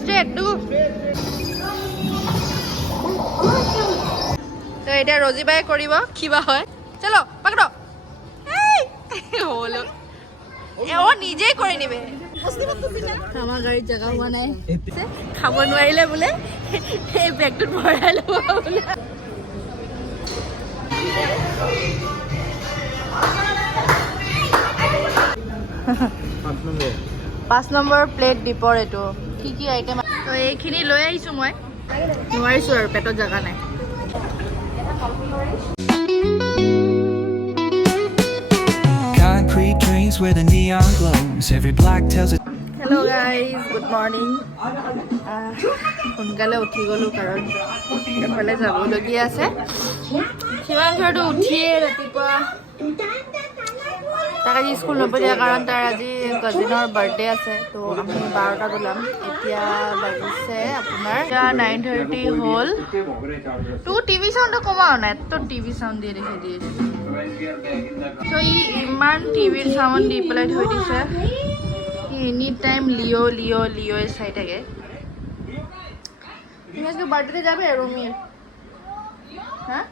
Straight do তো এটা ৰোজি বাই কৰিব কিবা হয় চলো পাকড়ো এই হলো ও নিজেই কৰে নিবে আমাৰ গাড়িৰ জায়গা হোৱা নাই খাব নোৱাৰিলে বোলে এই বেগটোত ভৰাই ল'ব বোলে 5 নম্বৰ প্লেট ডিপৰ এটো কি আইটেম তো এইখিনি লৈ আহিছো মই নোৱাৰিছো আৰু পেটত জাগা নাই Concrete drains where the neon glows. Every block tells a Hello guys, good morning. সোনকালে উঠি গলো কাৰণ এফালে যাবলগীয়া আছে কিমান ঘৰটো উঠিয়ে ৰাতিপুৱা তাক আজি স্কুল নপঢ়িয়া কাৰণ তাৰ আজি কাজিনৰ বাৰ্থডে আছে তো আমি 12টাত ওলাম এতিয়া বাজিছে আপোনাৰ 9:30 হ'ল তো টিভি সাউন্ড কমাও নাই তো টিভি সাউন্ড দিয়ে দেখি দিয়ে তো ইমান টিভিৰ সাউন্ড দি পেলাই থৈ দিছে এনি টাইম লিও চাই থাকে তুমি আজকে বার্থডেতে যাবে রুমির হ্যাঁ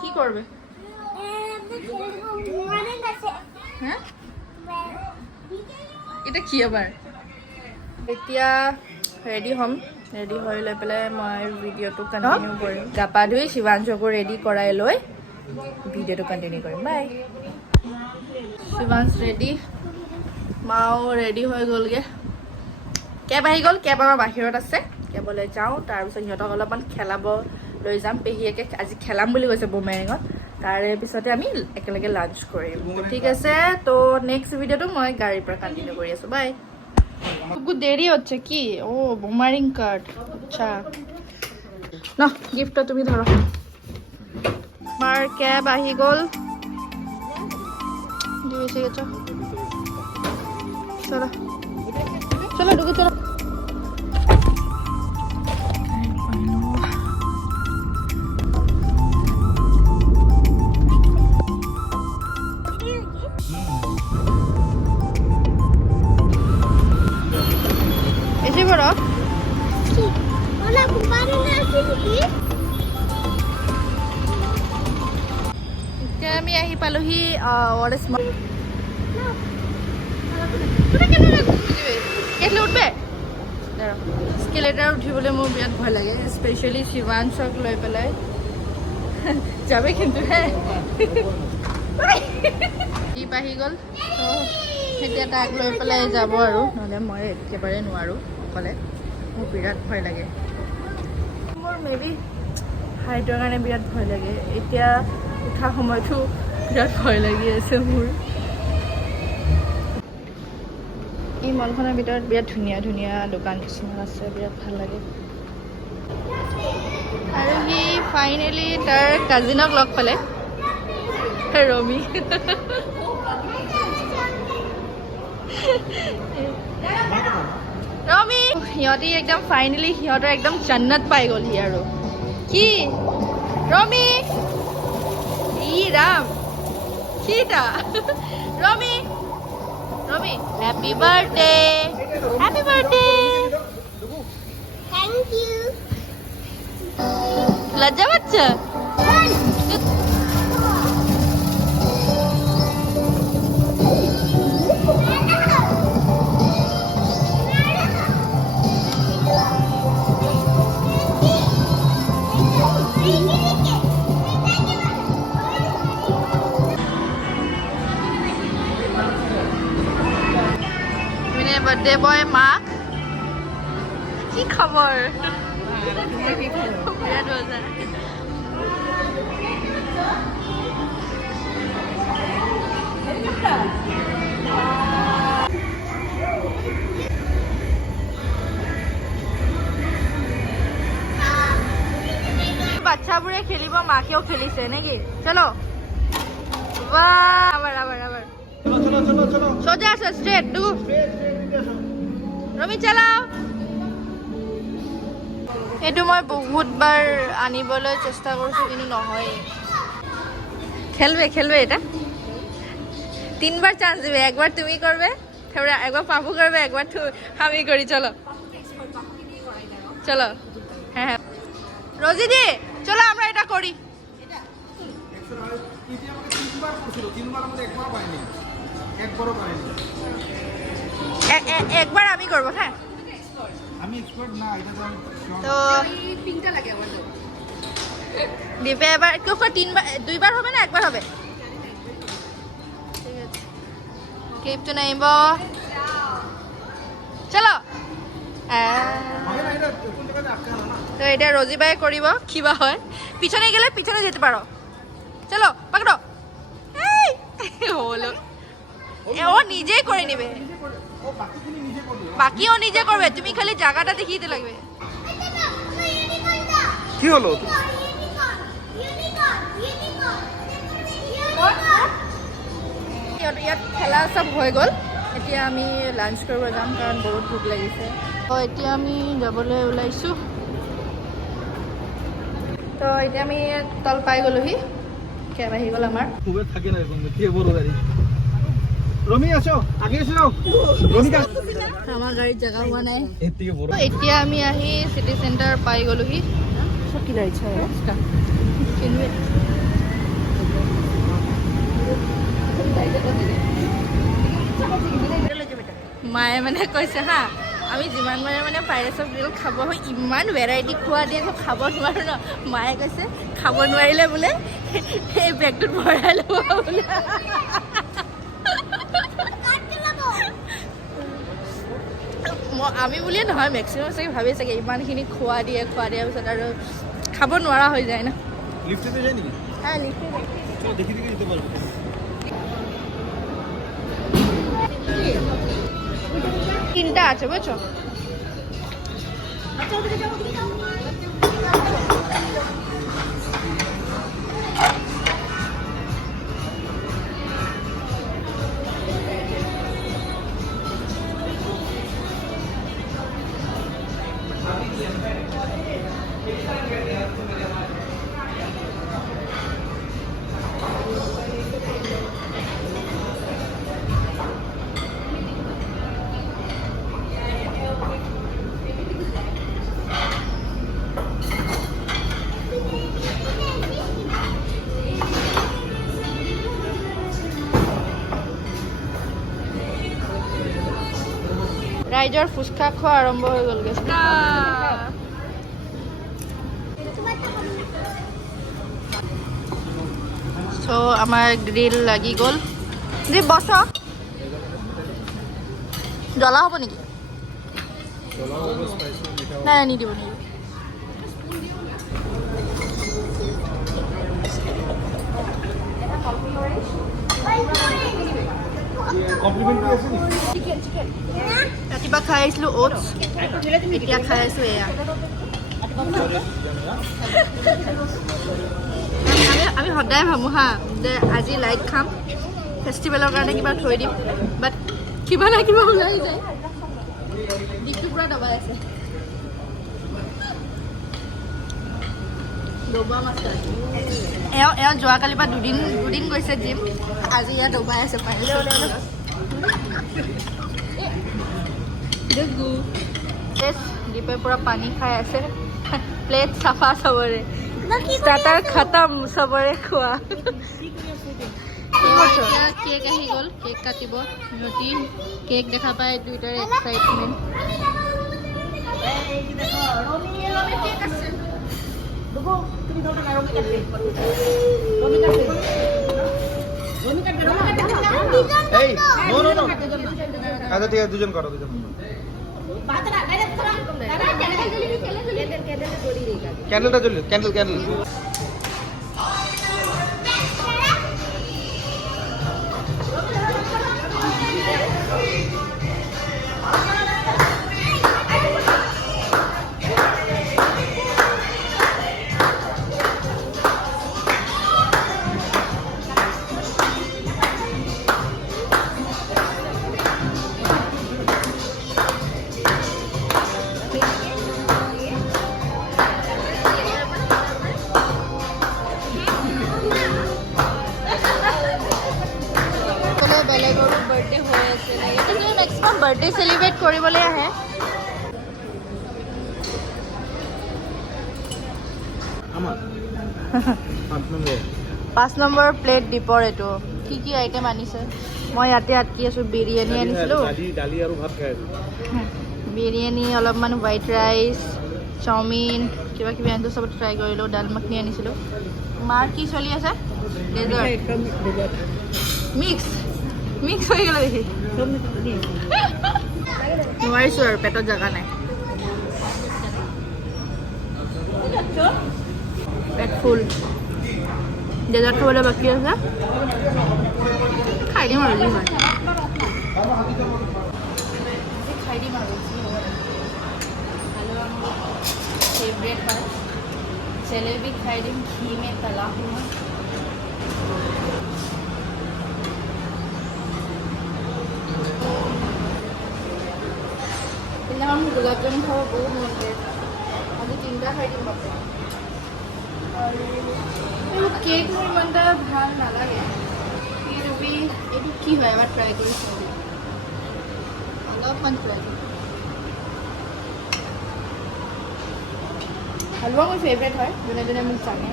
কি করবে হ্যাঁ এটা কি আবার এতিয়া রেডি হম রেডি হৈ লৈ পেলাই মই ভিডিওটো কন্টিনিউ কৰিম গাপা ধুই শিৱাঞ্জকো ৰেডি কৰাই লৈ ভিডিওটো কন্টিনিউ কৰিম বাই শিৱাঞ্জ ৰেডি মাও ৰেডি হৈ গ'লগে কেব আহি গ'ল কেব আমাৰ বাহিৰত আছে কেবলৈ যাওঁ তাৰপিছত সিহঁতক অলপমান খেলাব লৈ যাম পেহীয়েকে আজি খেলাম বুলি কৈছে বুমেৰেঙত তাৰে পিছতে আমি একেলগে লাঞ্চ কৰিম ঠিক আছে তো নেক্সট ভিডিওটো মই গাড়ীৰ পৰা কন্টিনিউ কৰি আছো বাই খুব দেৰি হচ্ছে কি ও বুমারিং কার্ড আচ্ছা না গিফটটা তুমি ধরো আমার ক্যাব আহি গ'ল দিয়ে গেছে চলো চলো ঢুকে চলো এসে বড় এতিয়া আমি আহি পালোহি ওয়ারেস কেটলে উঠবে স্কেলেটার উঠিবলে মোৰ বিৰাট ভয় লাগে স্পেশালি শিৱাঞ্জক লৈ পেলাই যাবে কিন্তু হ্যাঁ কি পাহি গ'ল তো এতিয়া তাক লৈ পেলাই যাব আৰু নহ'লে মই একেবাৰে নোৱাৰোঁ অকলে মোৰ বিৰাট ভয় লাগে মোৰ মেবি হাইটৰ কাৰণে বিৰাট ভয় লাগে এতিয়া উঠা সময়তো বিৰাট ভয় লাগি আছে মোৰ এই মলখনৰ ভিতৰত বিৰাট ধুনীয়া ধুনীয়া দোকান কিছুমান আছে বিৰাট ভাল লাগে আৰু সি ফাইনেলি তাৰ কাজিনক লগ পালে ৰমি ৰমি সিহঁতি একদম ফাইনেলি সিহঁতৰ একদম জান্নাত পাই গ'লহি আৰু কি ৰমি ই ৰাম কিটা ৰমি ৰমি হ্যাপি বাৰ্থডে Thank you. লজ্জা বাচ্চা বাৰ্থডে বয় মাক কি খবৰ বিৰাট মজা বাচ্চাবোৰে খেলিব মাকেও খেলিছে নেকি চলো আবাৰ সোজা আসো স্ট্ৰেট ডু ৰমি চালাও এইটো মই বহুতবাৰ আনিবলৈ চেষ্টা কৰিছো কিন্তু নহয় খেলবে এটা 3 বার চান্স দিবে একবার তুমি করবে একবার পাপু করবে একবার আমি করি চলো চলো হ্যাঁ হ্যাঁ রোজি দি চলো আমরা এটা করি একবার আমি করবো হ্যাঁ আমি এক্সপার্ট না এটা তো দীপে এবার কেউ দুইবার হবে না একবার হবে ক্লিপটো নাইব চলো তো এটা রোজি বাই কৰিব কিবা হয় পিছনে গেলে পিছনে যেতে পারো চলো পাকড়ো হলো ও নিজেই করে নেবে বাকি ও নিজে করবে তুমি খালি জায়গাটা দেখিয়ে দিতে লাগবে কি হলো ইয়াত খেলা সব হৈ গ'ল এতিয়া আমি লাঞ্চ কৰিব যাম কাৰণ বহুত ভোক লাগিছে তো এতিয়া আমি যাবলৈ ওলাইছোঁ তো এতিয়া আমি তল পাই গ'লোহি কেব আহি গ'ল আমাৰ খুবে থাকে না এৰকম কি বড় গাড়ি ৰমি আসো আগে এসো ৰমি কা আমাৰ গাড়ীত জেগা হোৱা নাই এৰ থেকে বড় তো এতিয়া আমি আহি চিটি চেণ্টাৰ পাই গ'লোহি সব কি লাগিছে মায়ে মানে কৈছে হা আমি যিমান মানে ফ্ৰাইড ৰাইচৰ গ্ৰিল খাব হয় ইমান ভেৰাইটি খোৱা দিয়ে আকৌ খাব নোৱাৰোঁ ন মায়ে কৈছে খাব নোৱাৰিলে বোলে সেই বেগটোত ভৰাই ল'ব বোলে আমি বুলিয়ে নহয় মেক্সিমাম চাগে ভাবি চাগে ইমানখিনি খোৱা দিয়াৰ পিছত আৰু খাব নোৱাৰা হৈ যায় ন লিফটেতে যায় নাকি হ্যাঁ লিখে চলো দেখি দেখি যেতে পারবো তিনটা আছে বুঝছো ৰাইজৰ ফুচকা খোৱা আৰম্ভ হৈ গ'লগে চ' আমাৰ গ্ৰিল লাগি গ'ল দি বছ জ্বলা হ'ব নেকি নাই নিদিব নিদিব কমপ্লিমেন্টারি আছে নি ৰাতিপুৱা খাই আহিছিলোঁ অ'টছ এতিয়া খাই আছোঁ এয়া আমি সদায় ভাবোঁ হা যে আজি লাইট খাম ফেষ্টিভেলৰ কাৰণে কিবা থৈ দিম বাট কিবা না কিবা ওলাই যায় দিনটো পূৰা দবাই আছে এওঁ যোৱাকালিৰ পৰা দুদিন গৈছে জিম আজি ইয়াত দবাই আছে দীপে পুৰা পানী খাই আছে প্লেট চাফা চবৰে ষ্টাৰ্টাৰ খতম চবৰে খোৱা কেক আহি গ'ল কেক কাটিব সিহঁতি কেক দেখা পাই দুইটাৰ এক্সাইটমেণ্ট এই নো নো নো আচ্ছা ঠিক আছে দুজন কৰো দুজন ক্যান্ডেলটা জ্বললো ক্যান্ডেল বেলেগৰো বাৰ্থডে হৈ আছে মেক্সিমাম বাৰ্থডে চেলিব্ৰেট কৰিবলৈ আহে আমাৰ 5 নম্বৰ 5 নম্বৰ প্লেট দীপৰ এইটো কি কি আইটেম আনিছে মই ইয়াতে আটকি আছোঁ বিৰিয়ানী আনিছিলোঁ দালি আৰু ভাত খাই আছো বিৰিয়ানী অলপমান হোৱাইট ৰাইচ চাওমিন কিবা কিবি আনিছোঁ চব ট্ৰাই কৰিলোঁ দাল মাখনি আনিছিলোঁ মাৰ কি চলি আছে ডেজাৰ্ট মিক্স হৈ গ'ল দেখি নোৱাৰিছোঁ আৰু পেটত জেগা নাই পেট ফুল ডেজাৰ্ট খাবলৈ বাকী আছে খাই দিম আৰু যি হয় খাই দিম আৰু যি হয় হালোৱা মোৰ ফেভৰেট হয় জেলেবি খাই দিম ঘি মে তলা হুৱা সেইদিনাখন মোৰ গোলাপ জামুন খাব বহুত মন যায় আজি 3টা খাই দিম বাপে আৰু এইবোৰ কেক মোৰ ইমান এটা ভাল নালাগে এইটো কি হয় এবাৰ ট্ৰাই কৰি চাই দিম অলপমান ট্ৰাই কৰিম হালোৱা মোৰ ফেভৰেট হয় যোনে যোনে মোক জানে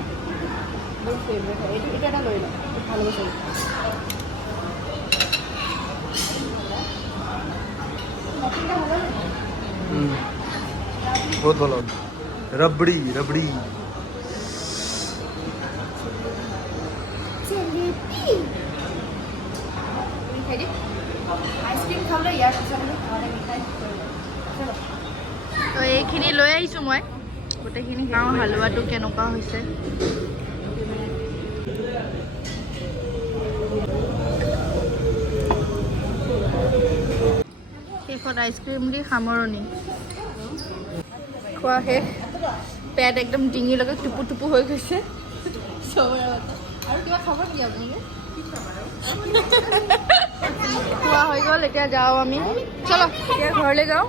মোৰ ফেভৰেট হয় এইটো এটা লৈ লওঁ ভাল হ'ব চাগে বহুত ভালো রবড়ি Jalebi. তুমি খাই দিম আইচক্ৰীম খাবলৈ ইয়াৰ পিছত মিঠাই তো এইখিনি লৈ আহিছোঁ মই গোটেইখিনি খাওঁ হালোৱাটো কেনেকুৱা হৈছে শেষত আইচক্ৰীম দি সামৰণি খোৱা শেষ পেট একদম ডিঙিলৈকে টুপু টুপু হৈ গৈছে চবৰে আগতে আৰু কিবা খাব নেকি আপোনালোকে খোৱা হৈ গ'ল এতিয়া যাওঁ আমি চলো এতিয়া ঘৰলৈ যাওঁ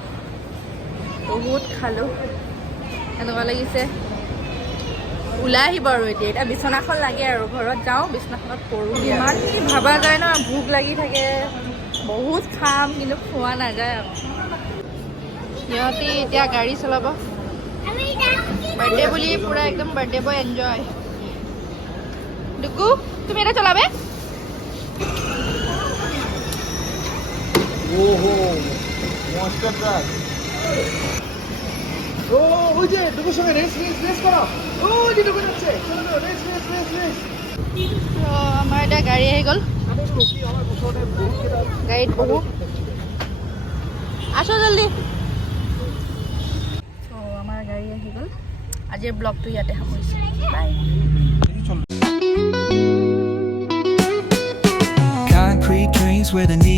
বহুত খালোঁ এনেকুৱা লাগিছে ওলাই আহিব আৰু এতিয়া বিচনাখন লাগে আৰু ঘৰত যাওঁ বিচনাখনত পৰোঁ ইমানখিনি ভাবা যায় ন ভোক লাগি থাকে বহুত খাম কিন্তু খোৱা নাযায় আকৌ সিহঁতি এতিয়া গাড়ী চলাব বাৰ্থডে বুলি পুৰা একদম বাৰ্থডে বয় এনজয় ডুকু তুমি এটা চলাবে ওহো মনস্টার ট্রাক ও ওই যে দুপুর সঙ্গে রেস করো ওই যে দুপুর যাচ্ছে চলো রেস তো আমাৰ এতিয়া গাড়ী আহি গ'ল গাড়ীত বহো আছো জলদি তো আমাৰ গাড়ী আহি গ'ল আজিৰ ব্লগটো ইয়াতে সামৰিছোঁ বাই Concrete dreams where the neon